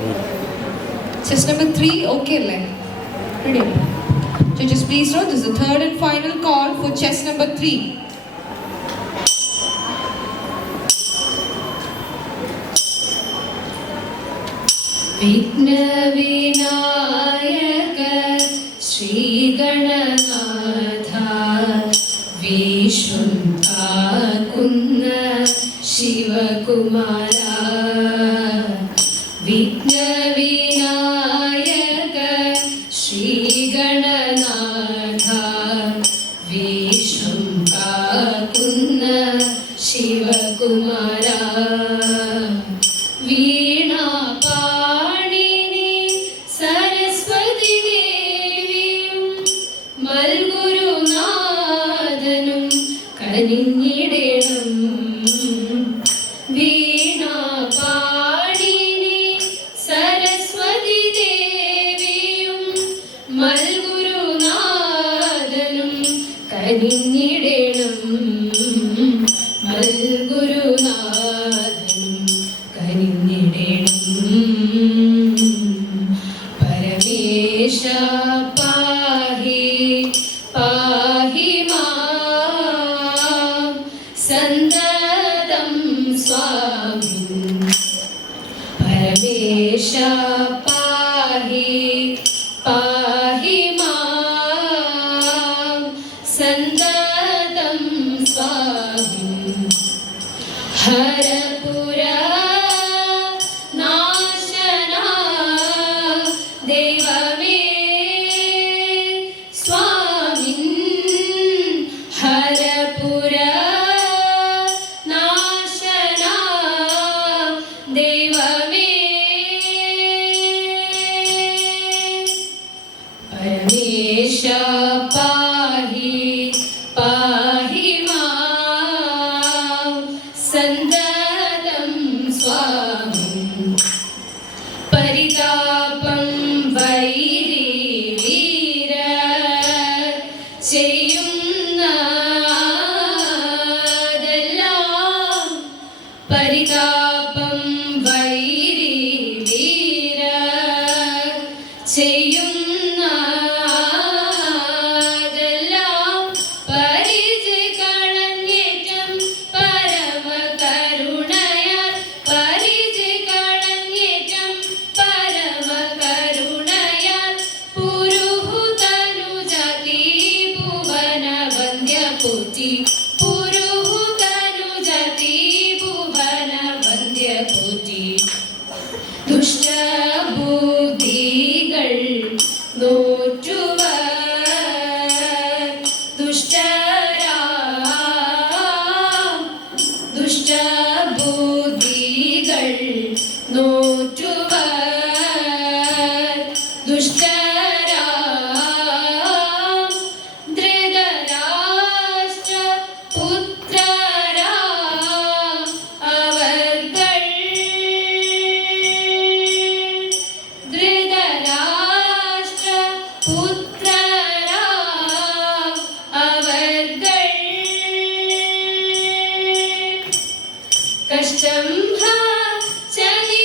Chess number 3, okay, ready? Judges, please note, this is the third and final call for chess number 3. Vigna Vinayaka Shri Gananatha Vishunta Kunna Shiva Kumara Vigna Vinayaka Shri Gananatha Vishunta Kunna Shiva Kumara Veena Panini Saraswati Deviyum Malguru Nadanum Kaninnidenam Veena Panini Saraswati Deviyum Malguru Nadanum Kaninnidenam Malguru Nadanum Paramesha pahi pahi maam sandatam swamin Paramesha pahi pahi maam sandatam swamin Harapura Devame Swamin Harapura Nashana Devame Paramesha Pahi Pahi Maam Sandatam Swamin Paritapam Vairi Veera Cheyyunnadellam Paritapam Vairi Veera Cheyyunnadellam Parijikalanyetam Paramakarunayal Parijikalanyetam Paramakarunayal Puruhutanu Jati Bhuvana Vandya Koti Puruhutanu Jati Bhuvana Vandya Koti Dushta Buddhigal Notuvar Dushtara Dushta Buddhigal Notuvar Dushtara Dhritarashtra Putrara Avargal Dhritarashtra Putrara Avargal Kashtam ha chali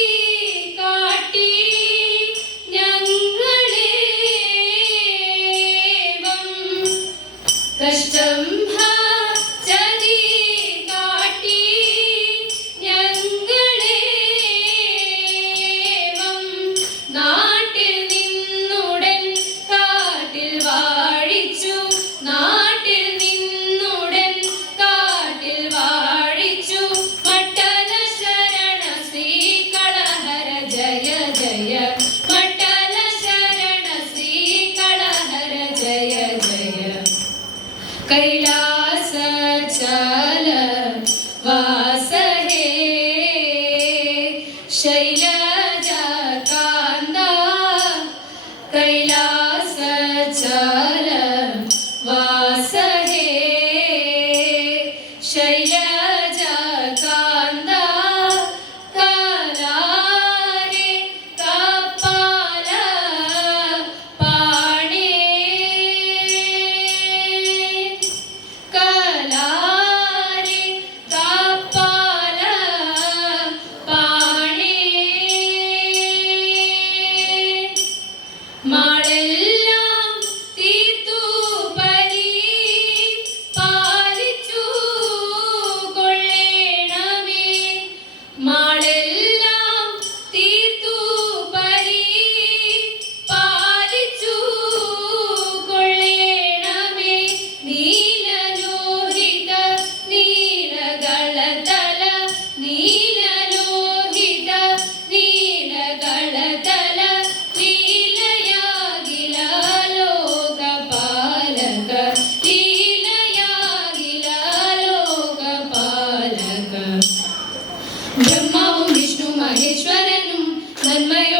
kaati nyangalevam Kashtam ha chali kaati nyangalevam നാട്ടിൽ നിന്നുടൻ കാട്ടിൽ വാഴിച്ചു നാട്ടിൽ നിന്നുടൻ കാട്ടിൽ വാഴിച്ചു മട്ടല ശരണ ശ്രീ കളഹര ജയ ജയ മട്ടല ശരണ ശ്രീ കളഹര ജയ ജയ കൈലാസ ചല വാസ ഹേ ശൈലജ കാന്ത കൈലാസ ചല വാസ ഹേ ശൈലജ കാന്ത കാലാരെ കപാല പാണേ കാലാരെ കപാല പാണേ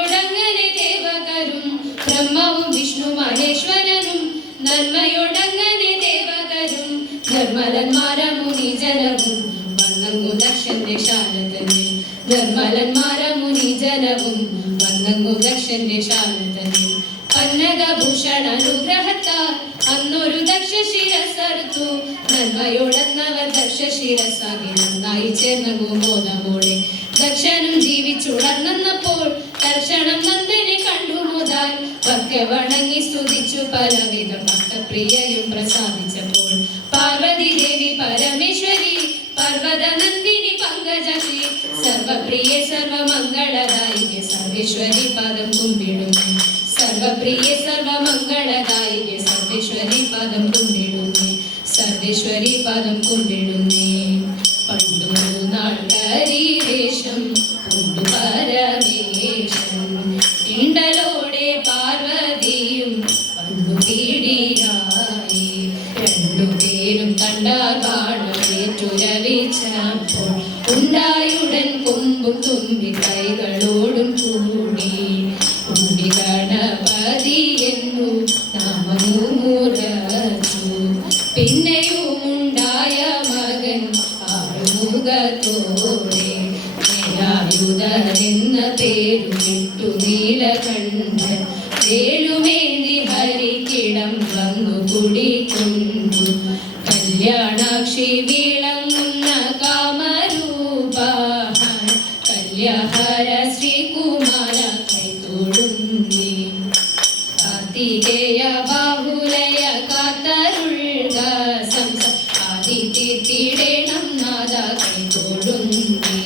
നന്മയോടങ്ങനെ ദേവകരും ബ്രഹ്മവും വിഷ്ണു മഹേശ്വരനും നന്മയോടങ്ങനെ ദേവകരും നിർമ്മലന്മാര മുനിജനവും വന്നങ്ങു ദക്ഷന്റെ ശാരദനിൽ നിർമ്മലന്മാര മുനിജനവും വന്നങ്ങു ദക്ഷന്റെ ശാരദനിൽ പന്നകഭൂഷണ അനുഗ്രഹത്താൽ അന്നൊരു ദക്ഷ ശിരസർത്തു നന്മയോടെന്നവർ ദക്ഷ ശിരസാകി നന്നായി ചേർന്നു ബോധമോടെ ദക്ഷനും ജീവിച്ചുണർന്നപ്പോൾ തർഷണം നന്ദനെ കണ്ടു മുതാൽ ഭക്തി വണങ്ങി സ്തുതിച്ചു പലവിധം ഭക്തപ്രിയയും പ്രസാദിച്ചപ്പോൾ പാർവതി ദേവി പരമേശ്വരി പർവ്വത നന്ദിനി പങ്കജശ്രീ സർവപ്രിയ സർവമംഗളദായികെ സർവേശ്വരി പാദം കുമ്പിടുന്നു സർവപ്രിയ സർവമംഗളദായികെ സർവേശ്വരി പാദം കുമ്പിടുന്നേ സർവേശ്വരി പാദം കുമ്പിടുന്നേ പണ്ടൊരു നാൾ കരീവേഷം കൊണ്ടു പരമേശൻ ഇണ്ടലോടെ പാർവതിയും വന്നു പീഡിയായി രണ്ടുപേരും കണ്ടാൽ ബാണമേറ്റുരവിച്ചപ്പോൾ ഉണ്ടായുടൻ കൊമ്പും തുമ്പി കൈകളോടും കൂടി ഉണ്ണി ഗണപതി എന്നു നാമമുറച്ചു പിന്നെയുമുണ്ടായ മകൻ ആറുമുഖത്തോടെ നിരായുധനെന്ന പേരു വിട്ടു നീലകണ്ഠൻ വേലുമേന്തി ഹരിക്കിടം വന്നു കുടിക്കൊണ്ടു കല്യാണാക്ഷി വിളങ്ങുന്ന കാമരൂപ കല്യാഹര ശ്രീകുമാര കൈതൊഴുന്നേ കാർത്തികേയ ബാഹുലയ കാത്തരുൾക സംസ ആദിത്യത്തിടേണം നാദ കൈതൊഴുന്നേ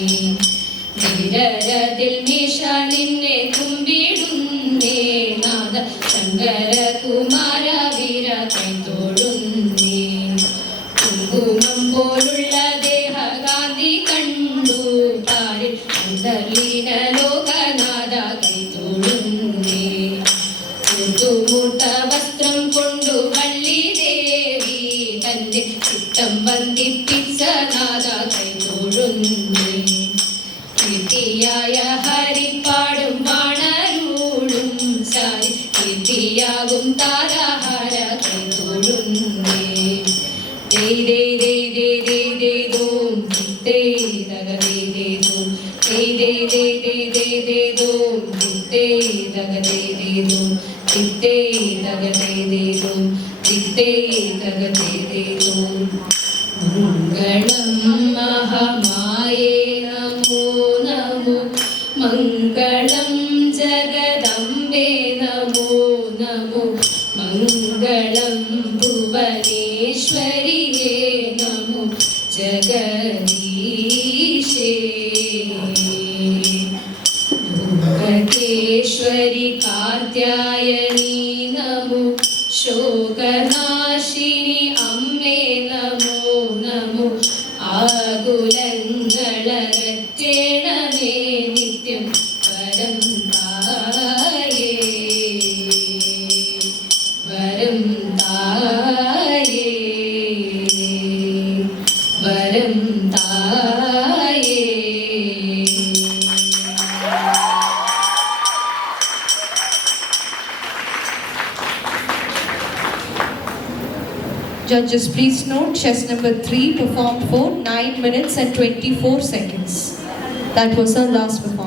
ധീരരതിൽ മീശ നിന്നെ കുമ്പിടുന്നേ നാദ ശങ്കര കുമാര വീര കൈതൊഴുന്നേ കുങ്കുമം പോലുള്ള ദേഹകാന്തി കണ്ടു പാരിൽ അന്തർലീന ലോകനാഥ കൈതൊഴുന്നേ മൂർത്ത വസ്ത്രം കൊണ്ടു വള്ളി ദേവി തന്റെ ചിത്തം വന്ദിപ്പിച്ച നാഥ കൈതൊഴുന്നേ കീർത്തിയായ ഹരിപ്പാടും വാണരൂടും സാരി കീർത്തിയാകും താരാഹാര കൈതൊഴുന്നേ ദേ ദേ ദേ ദേ ദേ ദേ ദോം ദേ ദഗ ദേ ദേ ദോം ദേ ദേ ദേ ദേ ദേ ദേ ദോം ദേ ദഗ ദേ ദേ ദോം ദേ ദഗ ദേ ദേ ദോം ദേ ദഗ ദേ ദേ ദോം മംഗളം മഹാമായേ നമോ നമോ മംഗളം ജഗദംബേ നമോ നമോ മംഗളം ഭുവനേശ്വരിയേ നമോ ജഗദീശേ ധൂമകേശ്വരി കാർത്യായനി നമോ ശോകനാശിനി അമ്മേ നമോ നമോ ആകുലങ്ങളകറ്റേണമേ നിത്യം വരം തായേ വരം തായേ വരം തായേ. Judges, please note chess number 3 performed for 9 minutes and 24 seconds. That was her last performance.